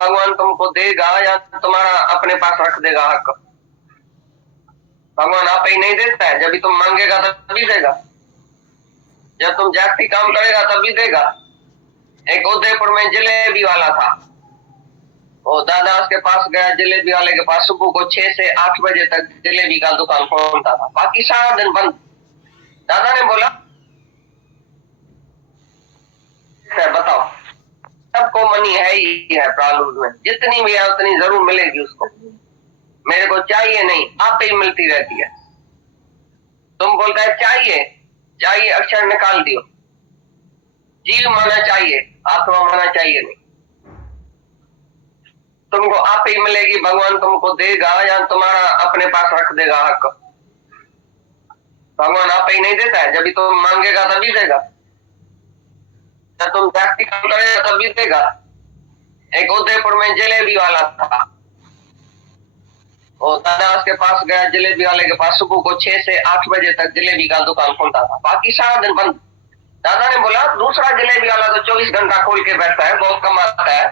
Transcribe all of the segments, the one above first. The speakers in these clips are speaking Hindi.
भगवान तुमको देगा या तुम्हारा अपने पास रख देगा हक? भगवान आप ही नहीं देता है, जब भी तुम मांगेगा तभी देगा, जब तुम जाति काम करेगा तभी देगा। एक उदयपुर में जलेबी वाला था, वो दादा उसके पास गया, जलेबी वाले के पास। सुबह को 6 से 8 बजे तक जलेबी का दुकान खोलता था, बाकी सारा दिन बंद। दादा ने बोला बताओ, सबको मनी है ही है, प्रालुद में जितनी भी है उतनी जरूर मिलेगी उसको। मेरे को चाहिए नहीं, आप ही मिलती रहती है। तुम बोलता है चाहिए, चाहिए अक्षर निकाल दियो। जीव माना चाहिए, आत्मा माना चाहिए नहीं। तुमको आप ही मिलेगी, भगवान तुमको देगा या तुम्हारा अपने पास रख देगा हक? भगवान आप ही नहीं देता है, जब भी तुम मांगेगा तभी देगा, जब तुम जाति काम करेगा तभी देगा। एक उदयपुर में जलेबी वाला था, वो दादा उसके पास गया, जलेबी वाले के पास। सुबह को 6 से 8 बजे तक जलेबी का दुकान खोलता था, बाकी सारा दिन बंद। दादा ने बोला दूसरा जलेबी वाला तो 24 घंटा खोल के बैठता है, बहुत कमाता है,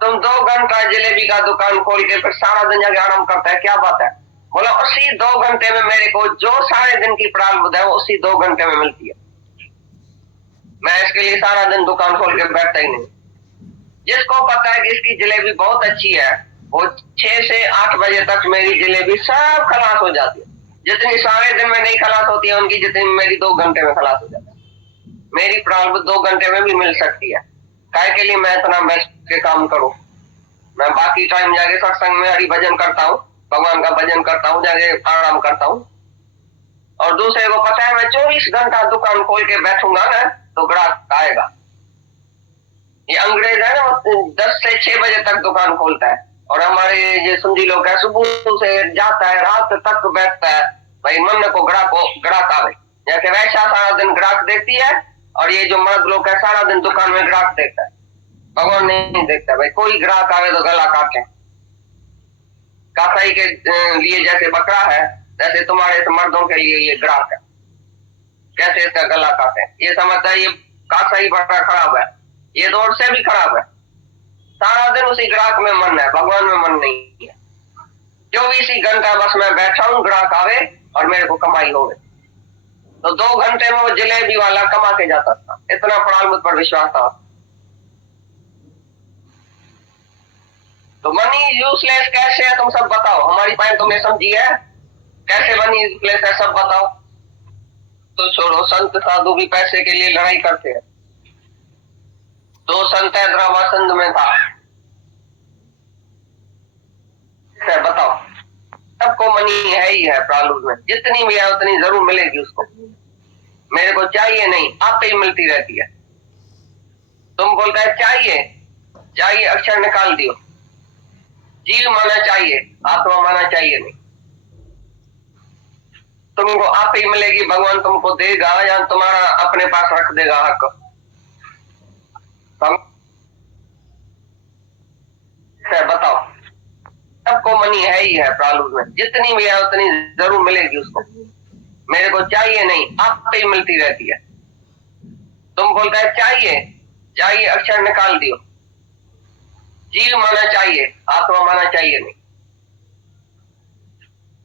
तुम 2 घंटा जलेबी का दुकान खोल के फिर सारा दिन जाके आराम करता है, क्या बात है? बोला उसी 2 घंटे में मेरे को जो सारे दिन की प्रारब्ध है वो उसी 2 घंटे में मिलती है। मैं इसके लिए सारा दिन दुकान खोल के बैठता ही नहीं। जिसको पता है कि इसकी जलेबी बहुत अच्छी है, वो 6 से 8 बजे तक मेरी जलेबी सब खलास हो जाती है। जितनी सारे दिन में नहीं खलास होती है उनकी, जितनी मेरी 2 घंटे में खलास हो जाती है। मेरी प्रारब्ध 2 घंटे में भी मिल सकती है, काय के लिए मैं इतना बेस्ट के काम करूं? मैं बाकी टाइम जाके सत्संग में हरि भजन करता हूँ, भगवान का भजन करता हूँ, जाके आराम करता हूँ। और दूसरे को पता है मैं 24 घंटा दुकान खोल के बैठूंगा ना तो ग्राहक आएगा। ये अंग्रेज है ना, 10 से 6 बजे तक दुकान खोलता है, और हमारे ये समझी लोग है सुबह से जाता है रात तक बैठता है, भाई मन को ग्राहक आवे। जैसे वैसा सारा दिन ग्राहक देखती है, और ये जो मर्द लोग है सारा दिन दुकान में ग्राहक देखता है। भगवान नहीं देखता भाई, कोई ग्राहक आवे तो गला काटे। कासाई के लिए जैसे बकरा है, जैसे तुम्हारे मर्दों के लिए ये ग्राहक है। कैसे इसका गला काटे? ये समझता है ये कासाई बड़ा खराब है, ये तो और से भी खराब है। सारा दिन उसी ग्राहक में मन है, भगवान में मन नहीं है। 24 ही घंटा बस मैं बैठा हूँ, ग्राहक आवे और मेरे को कमाई होवे। तो 2 घंटे में वो जलेबी वाला कमा के जाता था, इतना प्रारब्ध पर विश्वास था। तो मनी यूजलेस कैसे है तुम सब बताओ, हमारी पॉइंट तुमने समझी है? कैसे मनी यूजलेस है सब बताओ। तो छोड़ो, संत साधु भी पैसे के लिए लड़ाई करते हैं। 2 संत हैदराबाद में था, बताओ, सबको मनी है ही है, प्रालुद में जितनी भी है उतनी जरूर मिलेगी उसको। मेरे को चाहिए नहीं, आप ही मिलती रहती है। तुम बोलता है चाहिए, चाहिए अक्षर निकाल दियो। जीव माना चाहिए, आत्मा माना चाहिए नहीं। तुमको आप ही मिलेगी, भगवान तुमको देगा या तुम्हारा अपने पास रख देगा हक? बताओ, सबको मनी है ही है, प्रालुद में जितनी भी है उतनी जरूर मिलेगी उसको। मेरे को चाहिए नहीं, आप ही मिलती रहती है। तुम बोलता है चाहिए, चाहिए अक्षर निकाल दियो। जीव माना चाहिए, आत्मा माना चाहिए नहीं।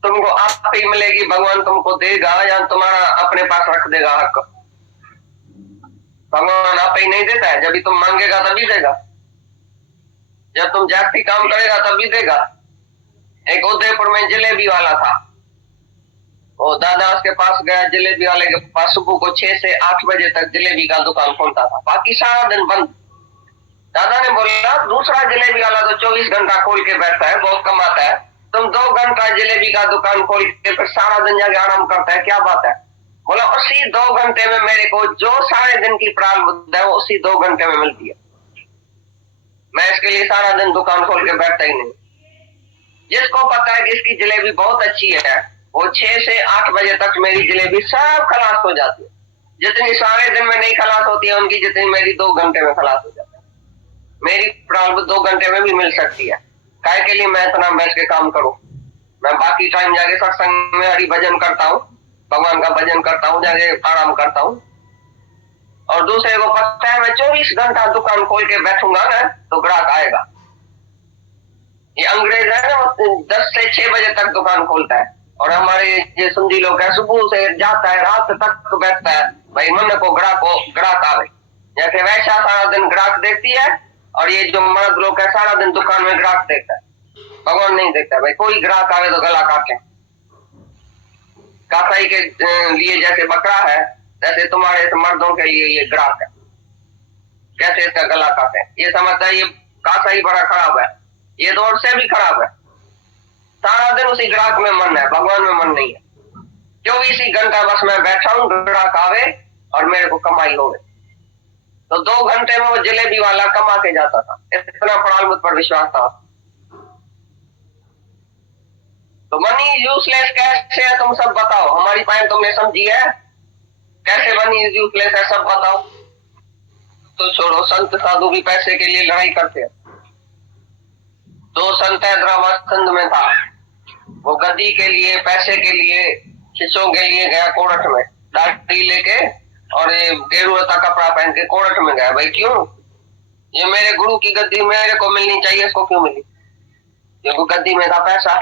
तुमको आप ही मिलेगी, भगवान तुमको देगा या तुम्हारा अपने पास रख देगा हक? भगवान आप ही नहीं देता है, जब भी तुम मांगेगा तभी देगा, जब तुम जाति काम करेगा तभी देगा। एक उदयपुर में जलेबी वाला था, वो दादा उसके पास गया, जलेबी वाले के पास। सुबह को 6 से 8 बजे तक जलेबी का दुकान खोलता था, बाकी सारा दिन बंद। दादा ने बोला दूसरा जलेबी वाला तो 24 घंटा खोल के बैठता है, बहुत कमाता है, तुम 2 घंटा जलेबी का दुकान खोल के फिर सारा दिन जाके आराम करता है, क्या बात है? बोला उसी 2 घंटे में मेरे को जो सारे दिन की प्रारब्ध है वो उसी 2 घंटे में मिलती है। मैं इसके लिए सारा दिन दुकान खोल के बैठता ही नहीं। जिसको पता है कि इसकी जलेबी बहुत अच्छी है, वो 6 से 8 बजे तक मेरी जलेबी सब खलास हो जाती है। जितनी सारे दिन में नहीं खलास होती है उनकी, जितनी मेरी 2 घंटे में खलास हो जाती है। मेरी प्रारब्ध 2 घंटे में भी मिल सकती है, काय के लिए मैं इतना बैठ के काम करूं? मैं बाकी टाइम जाके सत्संग में हरि भजन करता हूँ, भगवान का भजन करता हूँ, जाके आराम करता हूँ। और दूसरे को पता है मैं 24 घंटा दुकान खोल के बैठूंगा ना तो ग्राहक आएगा। अंग्रेज है ना, वो 10 से 6 बजे तक दुकान खोलता है, और हमारे ये समझी लोग है सुबह से जाता है रात तक बैठता है, भाई मन को ग्राहक आवे। जैसे वैसा सारा दिन ग्राहक देखती है, और ये जो मर्द लोग है सारा दिन दुकान में ग्राहक देखता है, भगवान नहीं देखता है। भाई कोई ग्राहक आवे तो गला काटे। कासाई के लिए जैसे बकरा है, जैसे तुम्हारे मर्दों के लिए ये ग्राहक है, कैसे इसका गला काटे। ये समझता है ये कासाई बड़ा खराब है, ये तो और से भी खराब है। सारा दिन उसी ग्राहक में मन है, भगवान में मन नहीं है। 24 घंटा बस मैं बैठा हूँ, ग्राहक आवे और मेरे को कमाई होवे। तो 2 घंटे में वो जलेबी वाला कमा के जाता था, इतना पढ़ाल मुझ पर विश्वास था। तो मनी यूजलेस कैसे है तुम सब बताओ, हमारी पॉइंट तुमने समझी है? कैसे मनी यूजलेस है सब बताओ। तो छोड़ो, संत साधु भी पैसे के लिए लड़ाई करते हैं। 2 संत हैदराबाद में था, वो गद्दी के लिए पैसे के लिए शिष्यों के लिए गया कोरठ में, दाढ़ी लेके और ये गेरुआ का कपड़ा पहन के कोरठ में गया। भाई क्यों? ये मेरे गुरु की गद्दी मेरे को मिलनी चाहिए, इसको क्यों मिली? क्योंकि गद्दी में था पैसा।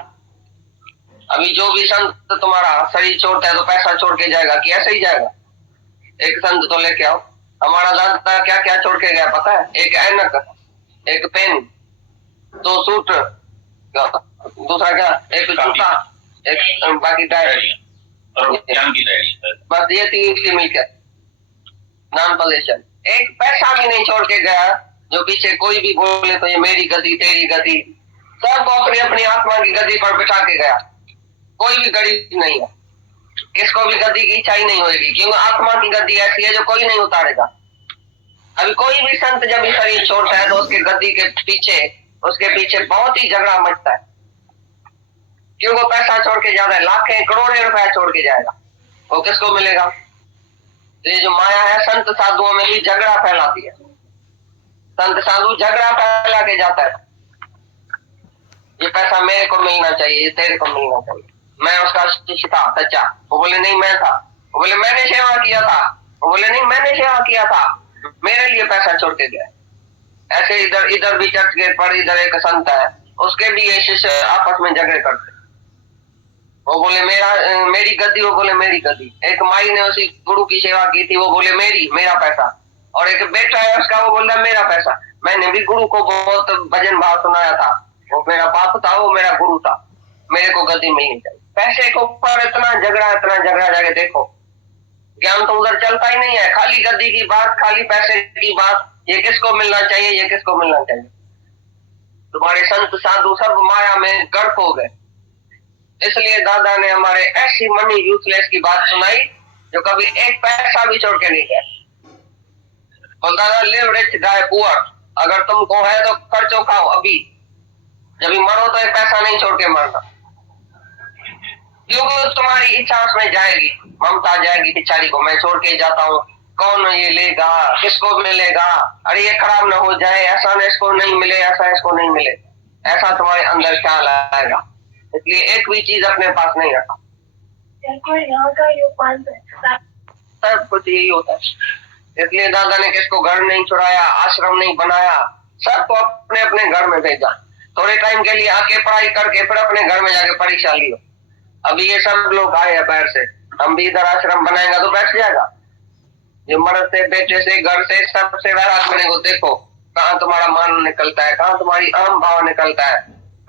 अभी जो भी संत तुम्हारा शरीर छोड़ता है तो पैसा छोड़ के जाएगा कि ऐसे ही जाएगा? एक संत तो लेके आओ। हमारा दादा क्या क्या छोड़ के गया पता है? एक ऐनक, एक पेन, 2 सूट, दूसरा क्या, एक जूता, एक बाकी डायरी, बस ये 3 मिलकर नॉन पोजीशन। एक पैसा भी नहीं छोड़ के गया, जो पीछे कोई भी बोले तो ये मेरी गद्दी तेरी गद्दी, सबको अपनी अपनी आत्मा की गद्दी पर बिठा के गया। कोई भी गरीब नहीं है, किसको भी गद्दी की इच्छा ही नहीं होगी, क्योंकि आत्मा की गद्दी ऐसी है जो कोई नहीं उतारेगा। अभी कोई भी संत जब भी शरीर छोड़ता है तो उसके गद्दी के पीछे बहुत ही झगड़ा मचता है, क्योंकि वो पैसा छोड़ के जा रहा है, लाखें करोड़ों रुपया छोड़ के जाएगा, वो किसको मिलेगा? तो ये जो माया है संत साधुओं में भी झगड़ा फैलाती है। संत साधु झगड़ा फैला के जाता है, ये पैसा मेरे को मिलना चाहिए, ये तेरे को मिलना चाहिए। मैं उसका शिष्य था सच्चा, वो बोले नहीं मैं था। वो बोले मैंने सेवा किया था, वो बोले नहीं मैंने सेवा किया था, मेरे लिए पैसा छोड़ के गया। ऐसे इधर भी चर्च गेट पर इधर एक संत है, उसके भी ये शिष्य आपस में झगड़े करते। वो बोले मेरी गद्दी, वो बोले मेरी गद्दी। एक माई ने उसी गुरु की सेवा की थी, वो बोले मेरा पैसा। और एक बेटा है उसका, वो बोला मेरा पैसा। मैंने भी गुरु को बहुत भजन भाव सुनाया था, वो मेरा बाप था, वो मेरा गुरु था, मेरे को गद्दी मिलनी चाहिए। पैसे के ऊपर इतना झगड़ा जाके देखो, ज्ञान तो उधर चलता ही नहीं है। खाली गद्दी की बात, खाली पैसे की बात, ये किसको मिलना चाहिए, ये किसको मिलना चाहिए। तुम्हारे संत साधु सब माया में गर्क हो गए। इसलिए दादा ने हमारे ऐसी मनी यूथलेस की बात सुनाई जो कभी एक पैसा भी छोड़ के नहीं गया। बोल दादा लिव रिच डाई पुअर, अगर तुमको है तो खर्चो खाओ, अभी जब मरो तो एक पैसा नहीं छोड़ के मरना, क्योंकि तुम्हारी इच्छा उसमें जाएगी, ममता जाएगी बेचारी को, मैं छोड़ के जाता हूँ, कौन ये लेगा, किसको मिलेगा, अरे ये खराब ना हो जाए, ऐसा न इसको नहीं मिले, ऐसा इसको नहीं मिले, ऐसा तुम्हारे अंदर ख्याल आएगा। इसलिए एक भी चीज अपने पास नहीं रखा। सब कुछ यही होता है। इसलिए दादा ने किसको घर नहीं छुड़ाया, आश्रम नहीं बनाया, सबको अपने अपने घर में भेजा। थोड़े टाइम के लिए आके पढ़ाई करके फिर अपने घर में जाके परीक्षा लियो। अभी ये सब लोग आए हैं बाहर से, हम भी इधर आश्रम बनाएगा तो बैठ जाएगा। जो मर्द से, बेटे से, घर से, सबसे वैराग बने को देखो, कहाँ तुम्हारा मान निकलता है, कहाँ तुम्हारी अहम भाव निकलता है,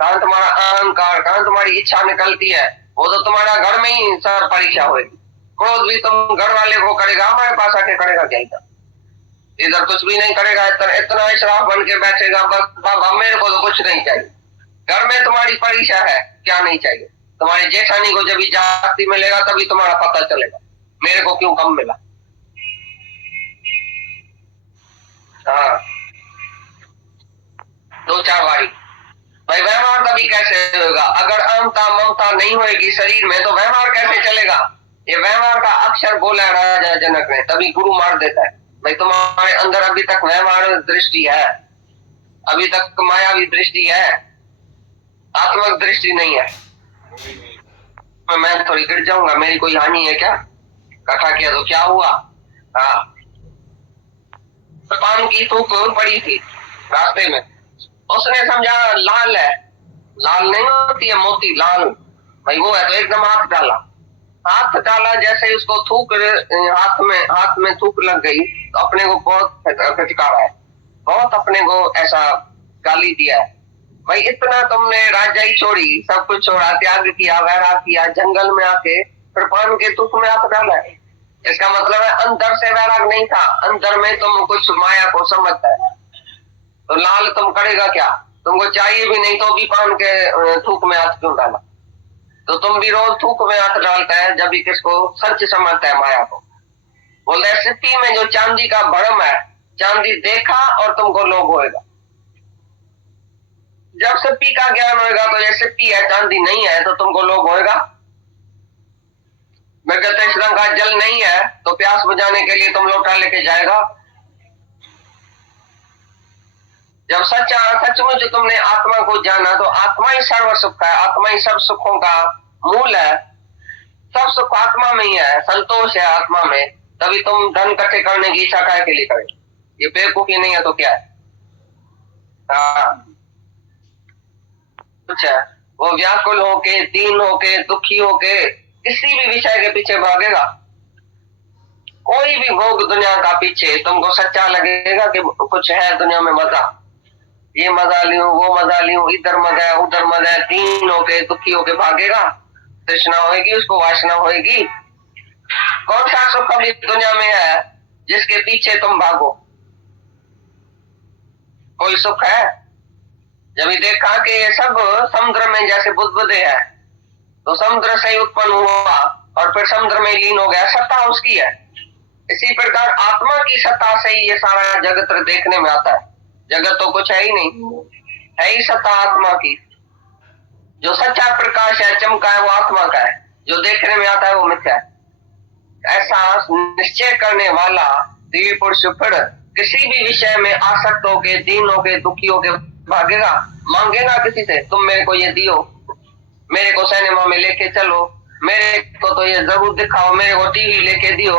कहाँ तुम्हारा अहंकार, कहाँ तुम्हारी इच्छा निकलती है। वो तो तुम्हारा घर में ही सब परीक्षा होगी। क्रोध भी तुम घर वाले को करेगा, हमारे पास आके करेगा क्या? इधर कुछ भी नहीं करेगा, इतना शराब बन के बैठेगा, बस बाबा मेरे को तो कुछ नहीं चाहिए। घर में तुम्हारी परीक्षा है, क्या नहीं चाहिए। तुम्हारी जेठानी को जब भी जाति मिलेगा तभी तुम्हारा पता चलेगा मेरे को क्यों कम मिला। हाँ, 2-4 बारी भाई व्यवहार तभी कैसे होगा? अगर अहमता ममता नहीं होगी शरीर में तो व्यवहार कैसे चलेगा? ये व्यवहार का अक्षर बोला राजा जनक ने, तभी गुरु मार देता है। भाई तुम्हारे अंदर अभी तक व्यवहार दृष्टि है, अभी तक मायावी दृष्टि है, आत्मक दृष्टि नहीं है। मैं थोड़ी गिर जाऊंगा, मेरी कोई हानि है क्या? कथा किया तो क्या हुआ? हाँ, पान की थूक पड़ी थी रास्ते में, उसने समझा लाल है, लाल नहीं होती है मोती लाल, भाई वो है। तो एकदम हाथ डाला, हाथ डाला, जैसे ही उसको थूक हाथ में थूक लग गई तो अपने को बहुत फटकारा है, बहुत अपने को ऐसा गाली दिया है। भाई इतना तुमने राजाई छोड़ी, सब कुछ छोड़ा, त्याग किया, वैराग किया, जंगल में आके फिर पान के तुक में हाथ डाला है। इसका मतलब है अंदर से वैराग नहीं था, अंदर में तुम कुछ माया को समझता है। तो लाल तुम करेगा क्या, तुमको चाहिए भी नहीं तो भी पान के थूक में हाथ क्यों डाला। तो तुम भी रोज थूक में हाथ डालता है जब भी किसको सच समझता है माया को। बोलते हैं सिप्पी में जो चांदी का भरम है, चांदी देखा और तुमको लोभ होएगा। जब सिप्पी का ज्ञान होएगा तो ये सिप्पी है चांदी नहीं है तो तुमको लोभ होएगा। मृगतेश रंग का जल नहीं है तो प्यास बुझाने के लिए तुम लोटा लेके जाएगा। जब सचमुच तुमने आत्मा को जाना तो आत्मा ही सर्व सुख है, आत्मा ही सब सुखों का मूल है, सब सुख आत्मा में ही है, संतोष है आत्मा में। तभी तुम धन इकट्ठे करने की इच्छा काय के लिए करें, ये बेवकूफी नहीं है तो क्या है। हाँ कुछ है, वो व्याकुल होके, दीन होके, दुखी होके किसी भी विषय के पीछे भागेगा। कोई भी भोग दुनिया का पीछे तुमको सच्चा लगेगा कि कुछ है दुनिया में मजा, ये मजा लियो, वो मजा लियो, इधर मजा है उधर मजा है, दीन होके दुखी होके भागेगा, तृष्णा होगी, उसको वासना होगी। कौन सा सुख अभी दुनिया में है जिसके पीछे तुम भागो, कोई सुख है। जब देखा कि ये सब समुद्र में जैसे बुदबुदे है, तो समुद्र से उत्पन्न हुआ और फिर समुद्र में लीन हो गया, सत्ता उसकी है। इसी प्रकार आत्मा की सत्ता से ही ये सारा जगत देखने में आता है। जगत तो कुछ है ही नहीं, है ही सत्ता आत्मा की। जो सच्चा प्रकाश है, चमका है, वो आत्मा का है, जो देखने में आता है वो मिथ्या है। ऐसा निश्चय करने वाला दिव्य पुरुष फिर किसी भी विषय में आसक्त होके, दीन होके, दुखी होके भागेगा, मांगेगा किसी से, तुम मेरे को ये दियो, मेरे को सिनेमा में लेके चलो, मेरे को तो ये जरूर दिखाओ, मेरे को टीवी लेके दियो,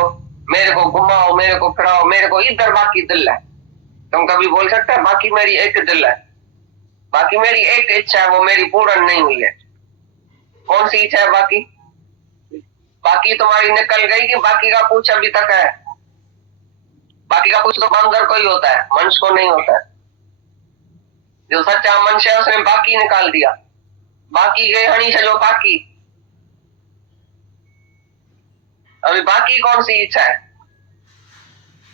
मेरे को घुमाओ, मेरे को फिराओ, मेरे को इधर बाकी दिल है। तुम कभी बोल सकते हैं बाकी मेरी एक दिल है, बाकी मेरी एक इच्छा है, वो मेरी पूर्ण नहीं हुई है। कौन सी इच्छा है बाकी? बाकी तुम्हारी निकल गई कि बाकी का पूछ अभी तक है? बाकी का पूछ तो अंदर को ही होता है, मनुष्य को नहीं होता है। जो सच्चा मनुष्य है उसने बाकी निकाल दिया, बाकी गए हनी से जो बाकी। अभी बाकी कौन सी इच्छा है?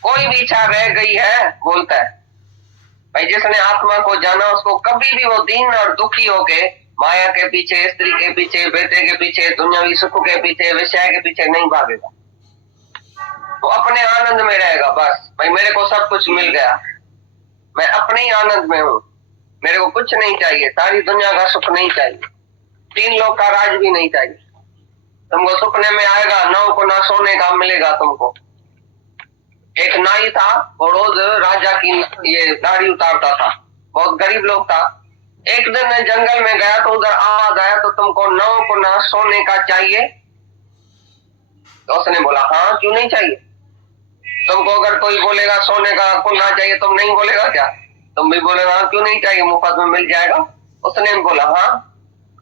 कोई भी इच्छा रह गई है बोलता है। भाई जिसने आत्मा को जाना उसको कभी भी वो दीन और दुखी होके माया के पीछे, स्त्री के पीछे, बेटे के पीछे, दुनियावी सुख के पीछे, विषय के पीछे नहीं भागेगा। तो अपने आनंद में रहेगा बस। भाई मेरे को सब कुछ मिल गया, मैं अपने ही आनंद में हूँ, मेरे को कुछ नहीं चाहिए, सारी दुनिया का सुख नहीं चाहिए, 3 लोग का राज भी नहीं चाहिए। तुमको सुपने में आएगा 9 को ना सोने का मिलेगा तुमको। एक नाई था, वो रोज राजा की ये दाढ़ी उतारता था, बहुत गरीब लोग था। एक दिन जंगल में गया तो उधर आवाज आया तो तुमको 9 को ना सोने का चाहिए? तो उसने बोला हाँ क्यों नहीं चाहिए। तुमको अगर कोई बोलेगा सोने का कुना चाहिए, तुम नहीं बोलेगा क्या? तुम भी बोलेगा हाँ क्यों नहीं चाहिए, मुफ्त में मिल जाएगा। उसने बोला हाँ।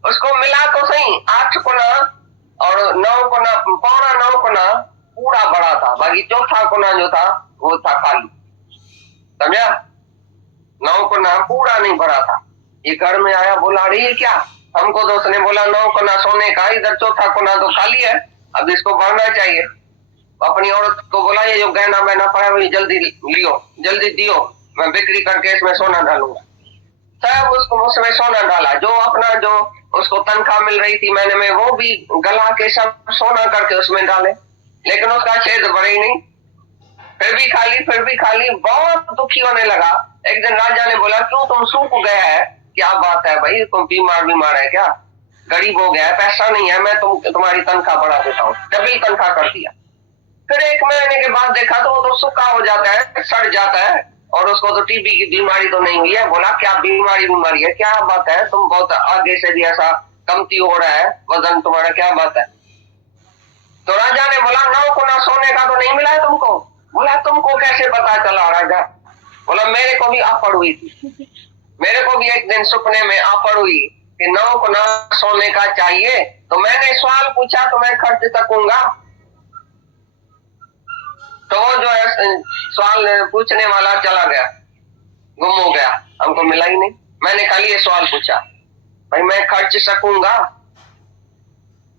उसको मिला तो सही 8 कुना और 9 कुना, पौना 9 कुना पूरा बड़ा था, बाकी चौथा कुना जो था वो था खाली, समझा? 9 कुना पूरा नहीं भरा था। ये घर में आया, बोला अरे ये क्या, हमको तो उसने बोला 9 कुना सोने का, इधर चौथा कुना तो खाली है, अब इसको भरना चाहिए। अपनी औरत को बोला ये जो गहना बहना पड़ा हुई जल्दी लियो, जल्दी दियो, मैं बिक्री करके इसमें सोना डालूंगा। सब उसको उसमें सोना डाला, जो अपना जो उसको तनख्वाह मिल रही थी महीने में वो भी गला के सब सोना करके उसमें डाले, लेकिन उसका छेद भरे ही नहीं, फिर भी खाली, फिर भी खाली। बहुत दुखी होने लगा। एक दिन राजा ने बोला क्यों तुम सूख गया है, क्या बात है भाई, तुम बीमार है क्या, गरीब हो गया है, पैसा नहीं है, मैं तुम्हारी तनख्वाह बढ़ा देता हूँ। डबल तनख्वाह कर दिया। फिर 1 महीने के बाद देखा तो वो तो सूखा हो जाता है, सड़ जाता है, और उसको तो टीबी की बीमारी तो नहीं हुई है। बोला क्या बीमारी है, क्या बात है, तुम बहुत आगे से भी ऐसा कमती हो रहा है वजन तुम्हारा, क्या बात है? तो राजा ने बोला 9 कुना सोने का तो नहीं मिला है तुमको। बोला तुमको कैसे पता चला राजा? बोला मेरे को भी आफड़ हुई थी, मेरे को भी एक दिन सपने में आफड़ हुई कि नौ को ना सोने का चाहिए, तो मैंने सवाल पूछा तो मैं खर्च सकूंगा। तो वो जो है सवाल पूछने वाला चला गया, गुम हो गया, हमको मिला ही नहीं। मैंने खाली ये सवाल पूछा, भाई मैं खर्च सकूंगा,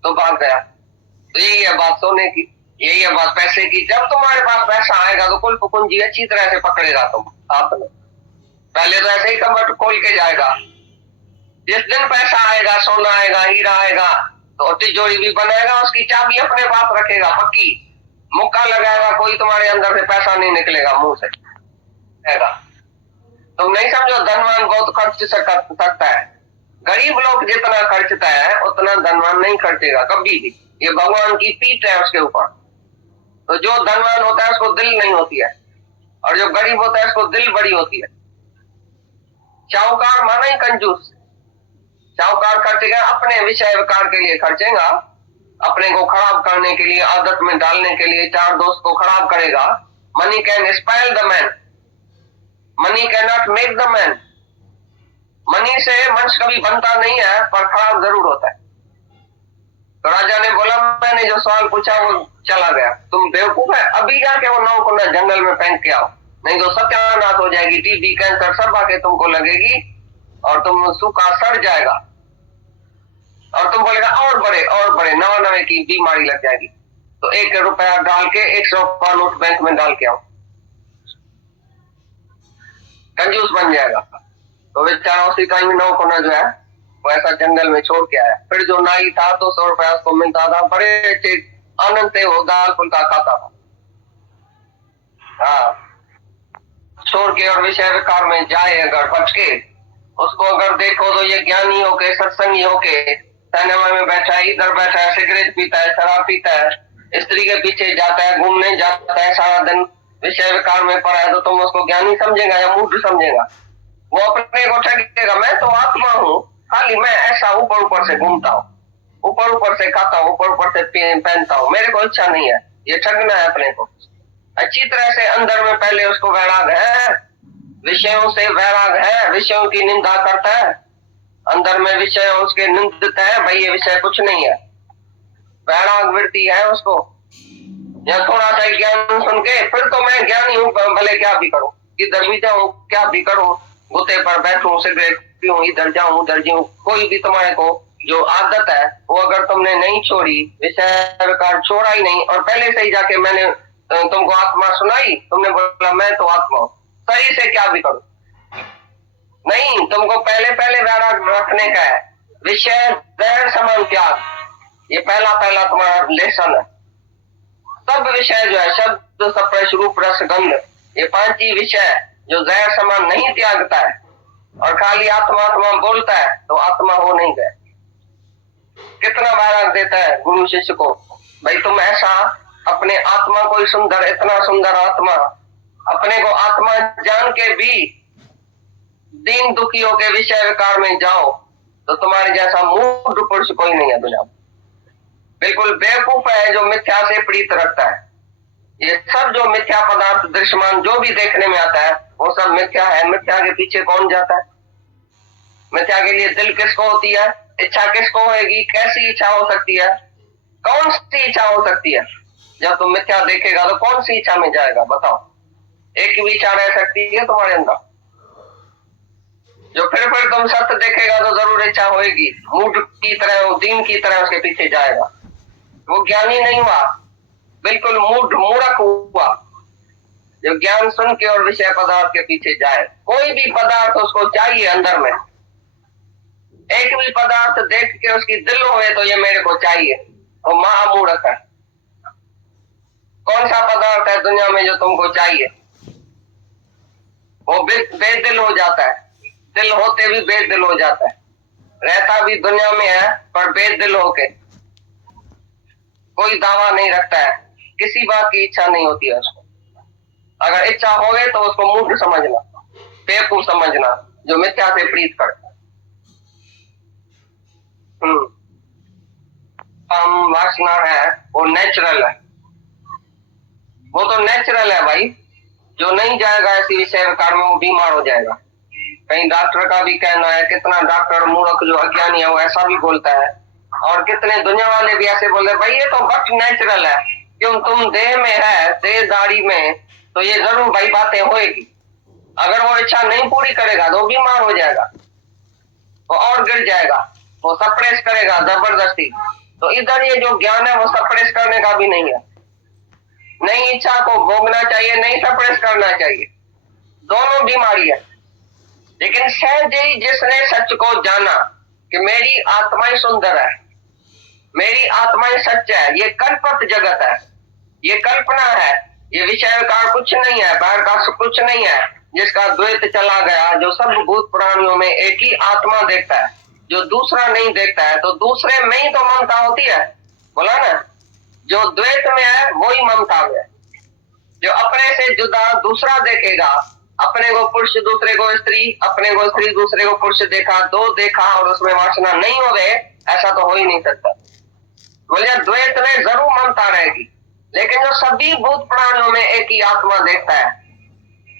तो भाग गया। तो यही है बात सोने की, यही है बात पैसे की। जब तुम्हारे पास पैसा आएगा तो कुल कुंजी अच्छी तरह से पकड़ेगा तुम हाथ में। पहले तो ऐसे ही कमर खोल के जाएगा। जिस दिन पैसा आएगा, सोना आएगा, हीरा आएगा, तो तिजोरी भी बनाएगा, उसकी चाबी अपने पास रखेगा पक्की। मुक्का लगाएगा, कोई तुम्हारे अंदर से पैसा नहीं निकलेगा मुंह से रहेगा। तुम नहीं समझो, धनवान बहुत खर्च सकता है। गरीब लोग जितना खर्चता है उतना धनवान नहीं खर्चेगा कभी भी। ये भगवान की पीठ है उसके ऊपर। तो जो धनवान होता है उसको दिल नहीं होती है, और जो गरीब होता है उसको दिल बड़ी होती है। शाहूकार माना ही कंजूस। शाहूकार खर्चेगा अपने विषय विकार के लिए, खर्चेगा अपने को खराब करने के लिए, आदत में डालने के लिए, चार दोस्त को खराब करेगा। Money can स्पाइल the man, money can not make the man. Money से मनुष्य कभी बनता नहीं है, पर खराब जरूर होता है। तो राजा ने बोला, मैंने जो सवाल पूछा वो चला गया, तुम बेवकूफ है, अभी जाके वो नौ को ना जंगल में फेंक के आओ, नहीं तो सत्यानाश हो जाएगी। टीबी कैंसर सब आके तुमको लगेगी और तुम सूखा सड़ जाएगा, और तुम बोलेगा और बड़े नवा नवे की बीमारी लग जाएगी। तो 1 रुपया डाल के 100 का नोट बैंक में डाल के आओ, कंजूस बन जाएगा। तो बेचारा उसी टाइम नौ को ना जो है वो ऐसा जंगल में छोड़ के आया। फिर जो नाई था 200 रुपया उसको मिलता था, बड़े अच्छे आनंद से वो दाल फुल्का खाता था। हाँ, छोड़ के और विषय विकार में जाए अगर बच के, उसको अगर देखो तो ये ज्ञानी होके, सत्संगी होके सिनेमा में बैठा है, इधर बैठा है, सिगरेट पीता है, शराब पीता है, स्त्री के पीछे जाता है, घूमने जाता है, सारा दिन विषय विकार में पड़ा है, तो तुम उसको ज्ञानी समझेगा या मूर्ख समझेगा? वो अपने को ठगेगा, मैं तो आत्मा हूँ, खाली मैं ऐसा ऊपर ऊपर से घूमता हूँ, ऊपर ऊपर से खाता हूँ, ऊपर ऊपर से पहनता हूँ, मेरे को इच्छा नहीं है। ये ठगना है अपने को। अच्छी तरह से अंदर में पहले उसको वैराग है, विषयों से वैराग है, विषयों की निंदा करता है, अंदर में विषय उसके निंदित है, भाई ये विषय कुछ नहीं है, वैराग वृत्ति है उसको। या थोड़ा सा ज्ञान सुन के फिर तो मैं ज्ञानी हूँ, भले क्या भी करूँ, इधर भी जाऊँ, क्या भी करूँ, गुते पर बैठूं, सिगरेट पीऊं, इधर जाऊं उधर जाऊं, कोई भी तुम्हारे को जो आदत है वो अगर तुमने नहीं छोड़ी, विषय विकार छोड़ा ही नहीं, और पहले से ही जाके मैंने तुमको आत्मा सुनाई, तुमने बोला मैं तो आत्मा हूँ, सही से क्या भी करो नहीं, तुमको पहले पहले वैराग रखने का है। विषय जहर समान त्याग, ये पहला पहला तुम्हारा लेसन है। सब विषय जो है, शब्द स्पर्श रूप रस गंध, ये 5 ही विषय जो जहर समान नहीं त्यागता है और खाली आत्मा आत्मा बोलता है, तो आत्मा हो नहीं गया। कितना वैराग देता है गुरु शिष्य को, भाई तुम ऐसा अपने आत्मा को ही सुंदर, इतना सुंदर आत्मा, अपने को आत्मा जान के भी दीन दुखियों के विषय विकार में जाओ, तो तुम्हारे जैसा मूढ़ पुरुष कोई नहीं है दुनिया में। बिल्कुल बेवकूफ है जो मिथ्या से प्रीत रखता है। ये सब जो मिथ्या पदार्थ दृश्यमान जो भी देखने में आता है वो सब मिथ्या है। मिथ्या के पीछे कौन जाता है? मिथ्या के लिए दिल किसको होती है, इच्छा किसको होगी, कैसी इच्छा हो सकती है, कौन सी इच्छा हो सकती है? जब तुम मिथ्या देखेगा तो कौन सी इच्छा में जाएगा बताओ? एक भी इच्छा रह सकती है तुम्हारे अंदर। जो फिर तुम सत्य देखेगा तो जरूर इच्छा होगी, मूढ़ की तरह, दीन की तरह उसके पीछे जाएगा। वो ज्ञानी नहीं हुआ, बिल्कुल मूर्ख हुआ जो ज्ञान सुन के और विषय पदार्थ के पीछे जाए। कोई भी पदार्थ उसको चाहिए अंदर में, एक भी पदार्थ देख के उसकी दिल होए तो ये मेरे को चाहिए, वो महामूर्ख है। कौन सा पदार्थ है दुनिया में जो तुमको चाहिए? वो बेदिल हो जाता है, दिल होते भी बेदिल हो जाता है, रहता भी दुनिया में है पर बेदिल होके, कोई दावा नहीं रखता है, किसी बात की इच्छा नहीं होती है उसको। अगर इच्छा हो गई तो उसको मूर्ख समझना, बेवकूफ समझना, जो मिथ्या से प्रीत करता है। हम वासना है वो नेचुरल है, वो तो नेचुरल है भाई। जो नहीं जाएगा ऐसी विषय विकार में वो बीमार हो जाएगा। कहीं डॉक्टर का भी कहना है, कितना डॉक्टर मूर्ख जो अज्ञानी है वो ऐसा भी बोलता है, और कितने दुनिया वाले भी ऐसे बोलते हैं भाई ये तो बट नेचुरल है, क्यों तुम देह में है, देहदारी में, तो ये जरूर भाई बातें होएगी। अगर वो इच्छा नहीं पूरी करेगा तो बीमार हो जाएगा, वो और गिर जाएगा, वो सप्रेस करेगा जबरदस्ती। तो इधर ये जो ज्ञान है वो सप्रेस करने का भी नहीं है, नहीं इच्छा को भोगना चाहिए, नहीं सप्रेस करना चाहिए, दोनों बीमारी है। लेकिन सहज ही जिसने सच को जाना कि मेरी आत्मा ही सुंदर है, मेरी आत्मा ही सच है, ये कल्पित जगत है, ये कल्पना है, ये विषय का कुछ नहीं है, बाहर का कुछ नहीं है, जिसका द्वैत चला गया, जो सब भूत प्राणियों में एक ही आत्मा देखता है, जो दूसरा नहीं देखता है, तो दूसरे में ही तो ममता होती है, बोला ना, जो द्वैत में है वही ममता में है। जो अपने से जुदा दूसरा देखेगा, अपने को पुरुष दूसरे को स्त्री, अपने को स्त्री दूसरे को पुरुष देखा, दो देखा और उसमें वासना नहीं हो गए, ऐसा तो हो ही नहीं सकता। बोले द्वैत में जरूर ममता रहेगी, लेकिन जो सभी भूत प्राणियों में एक ही आत्मा देखता है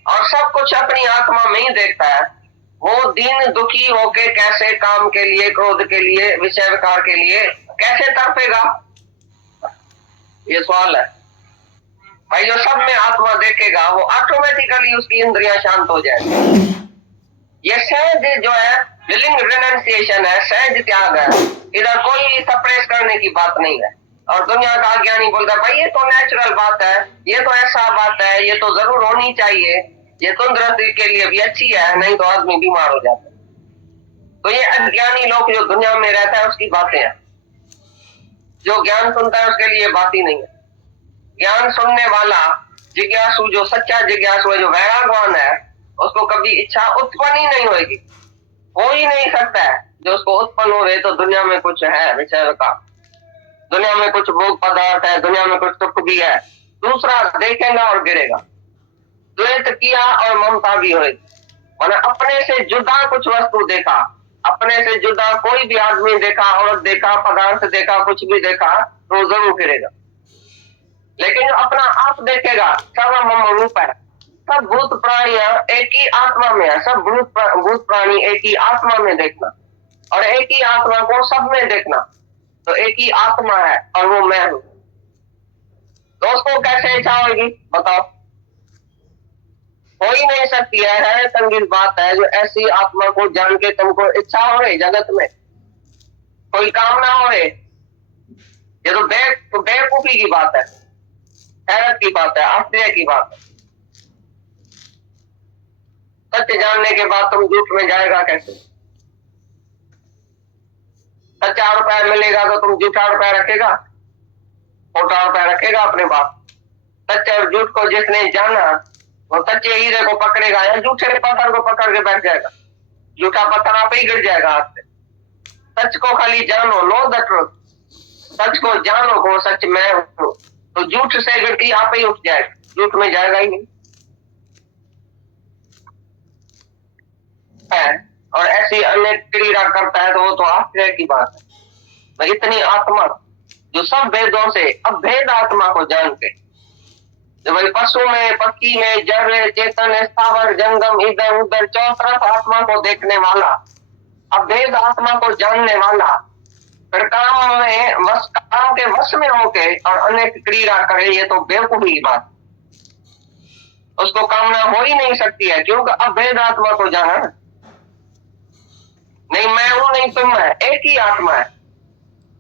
और सब कुछ अपनी आत्मा में ही देखता है, वो दीन दुखी होके कैसे काम के लिए, क्रोध के लिए, विषय विकार के लिए कैसे तड़पेगा, ये सवाल है भाई। जो सब में आत्मा देखेगा वो ऑटोमेटिकली उसकी इंद्रियां शांत हो जाएगी। ये सहज जो है विलिंग रिनंसिएशन है, सहज त्याग है, इधर कोई सप्रेस करने की बात नहीं है। और दुनिया का ज्ञानी बोलता है भाई ये तो नेचुरल बात है, ये तो ऐसा बात है, ये तो जरूर होनी चाहिए, ये तंदुरुस्ती के लिए भी अच्छी है, नहीं तो आदमी बीमार हो जाता है। तो ये अज्ञानी लोग जो दुनिया में रहता है उसकी बातें हैं, जो ज्ञान सुनता है उसके लिए बात ही नहीं है। ज्ञान सुनने वाला जिज्ञासु, जो सच्चा जिज्ञासु है, जो वैरागवान है, उसको कभी इच्छा उत्पन्न ही नहीं होगी, हो ही नहीं सकता है। जो उसको उत्पन्न हो रहे तो दुनिया में कुछ है विषय का, दुनिया में कुछ भोग पदार्थ है, दुनिया में कुछ सुख भी है, दूसरा देखेगा और गिरेगा। द्वैत किया और ममता भी होगी, मैंने अपने से जुदा कुछ वस्तु देखा, अपने से जुदा कोई भी आदमी देखा, औरत देखा, पदार्थ देखा, कुछ भी देखा, तो जरूर गिरेगा। लेकिन जो अपना आप देखेगा, सर्वमम रूप है, सब भूत प्राणियां एक ही आत्मा में है, सब भूत प्राणी एक ही आत्मा में देखना, और एक ही आत्मा को सब में देखना, तो एक ही आत्मा है और वो मैं हूं। तो उसको कैसे इच्छा होगी बताओ, हो ही नहीं सकती है संगीत बात है। जो ऐसी आत्मा को जान के तुमको इच्छा हो रही जगत में, कोई कामना हो रही, ये तो बेवकूफी की बात है, हैरत की बात है, आश्चर्य की बात है। सत्य जानने के बाद तुम झूठ में जाएगा कैसे? सच्चा रुपया मिलेगा तो तुम झूठा रुपया रखेगा, खोटा रुपया रखेगा अपने पास? सच्चे और झूठ को जिसने जाना वो सच्चे हीरे को पकड़ेगा या झूठे पत्थर को पकड़ के बैठ जाएगा? झूठा पत्थर आप ही गिर जाएगा हाथ से। सच को खाली जानो, नो द ट्रुथ, सच को जानो को सच मैं हूं, तो झूठ से गिरती आप ही उठ जाएगा, झूठ में जाएगा ही नहीं है। और ऐसी अन्य क्रीड़ा करता है तो वो तो आश्चर्य की बात है। तो इतनी आत्मा जो सब वेदों से अभेद आत्मा को जान के, जो भाई पशु में, पक्षी में, जड़, चेतन, स्थावर, जंगम, इधर उधर चौतरफ आत्मा को देखने वाला, अभेद आत्मा को जानने वाला, फिर काम के वश में होके और अनेक क्रीड़ा करे, ये तो बेवकूफी की बात, उसको कामना हो ही नहीं सकती है, क्योंकि अभेद आत्मा को जाना नहीं, मैं हूं नहीं तुम है, एक ही आत्मा है,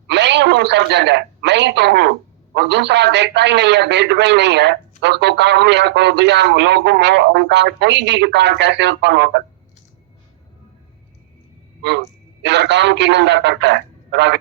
मैं ही हूं सब जगह, मैं ही तो हूं, वो दूसरा देखता ही नहीं है, भेद में ही नहीं है, तो उसको काम या क्रोध या लोभ मोह अहंकार कोई भी विकार कैसे उत्पन्न हो सकता? इधर काम की निंदा करता है, राग